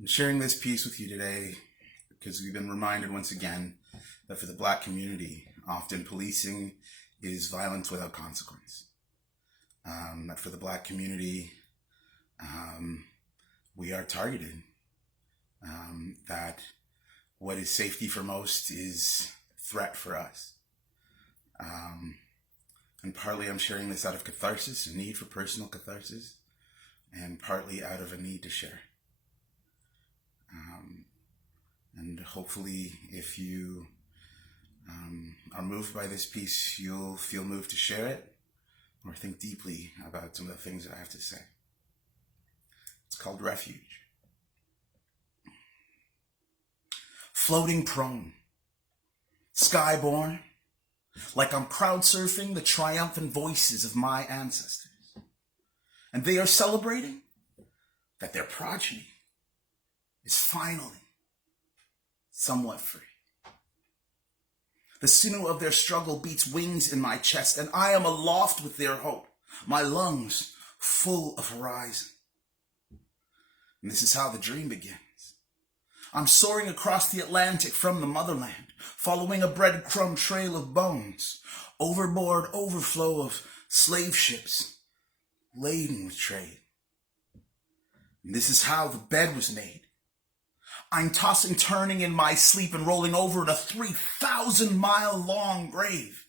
I'm sharing this piece with you today because we've been reminded once again that for the Black community, often policing is violence without consequence. That for the Black community, we are targeted. That what is safety for most is threat for us. And partly I'm sharing this out of catharsis, a need for personal catharsis, and partly out of a need to share. And hopefully if you are moved by this piece, you'll feel moved to share it or think deeply about some of the things that I have to say. It's called Refuge. Floating prone, skyborne, like I'm crowd surfing the triumphant voices of my ancestors. And they are celebrating that their progeny is finally somewhat free. The sinew of their struggle beats wings in my chest, and I am aloft with their hope, my lungs full of horizon. And this is how the dream begins. I'm soaring across the Atlantic from the motherland, following a breadcrumb trail of bones, overboard overflow of slave ships laden with trade. And this is how the bed was made. I'm tossing, turning in my sleep and rolling over in a 3,000-mile-long grave.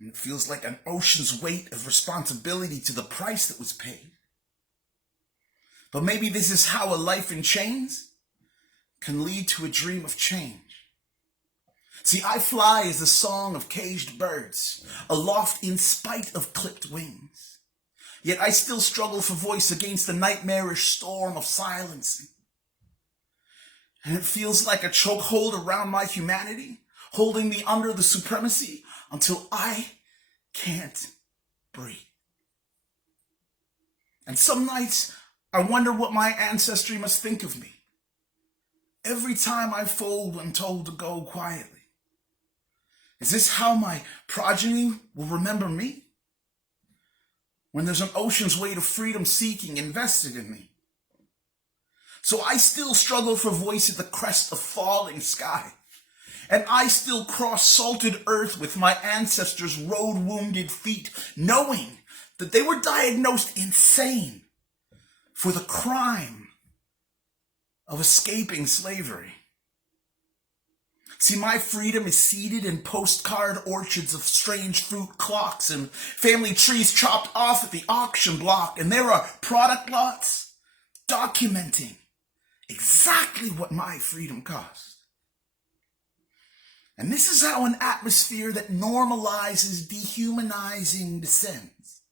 And it feels like an ocean's weight of responsibility to the price that was paid. But maybe this is how a life in chains can lead to a dream of change. See, I fly as the song of caged birds, aloft in spite of clipped wings. Yet I still struggle for voice against the nightmarish storm of silencing. And it feels like a chokehold around my humanity, holding me under the supremacy until I can't breathe. And some nights I wonder what my ancestry must think of me. Every time I fold when told to go quietly. Is this how my progeny will remember me? When there's an ocean's weight of freedom seeking invested in me. So I still struggle for voice at the crest of falling sky. And I still cross salted earth with my ancestors' road-wounded feet, knowing that they were diagnosed insane for the crime of escaping slavery. See, my freedom is seeded in postcard orchards of strange fruit clocks and family trees chopped off at the auction block. And there are product lots documenting exactly what my freedom cost. And this is how an atmosphere that normalizes dehumanizing descends.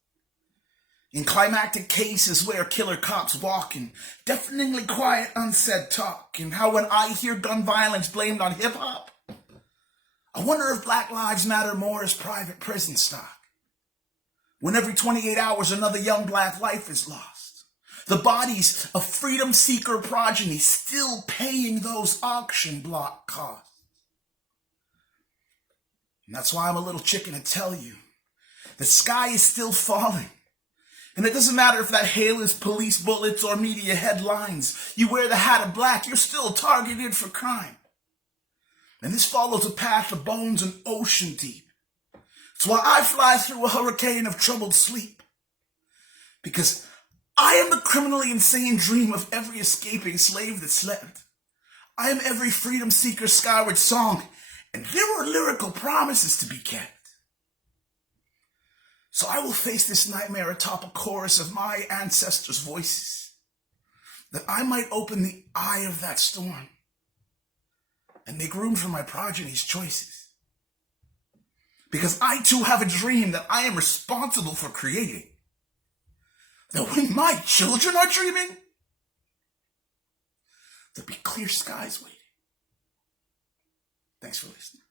In climactic cases where killer cops walk in deafeningly quiet, unsaid talk, and how when I hear gun violence blamed on hip-hop, I wonder if Black Lives Matter more as private prison stock. When every 28 hours another young Black life is lost, the bodies of freedom seeker progeny still paying those auction block costs. And that's why I'm a little chicken to tell you, the sky is still falling. And it doesn't matter if that hail is police bullets or media headlines. You wear the hat of black, you're still targeted for crime. And this follows a path of bones and ocean deep. It's why I fly through a hurricane of troubled sleep. Because I am the criminally insane dream of every escaping slave that slept. I am every freedom seeker's skyward song. And there were lyrical promises to be kept. So I will face this nightmare atop a chorus of my ancestors' voices, that I might open the eye of that storm and make room for my progeny's choices. Because I too have a dream that I am responsible for creating. That when my children are dreaming, there'll be clear skies waiting. Thanks for listening.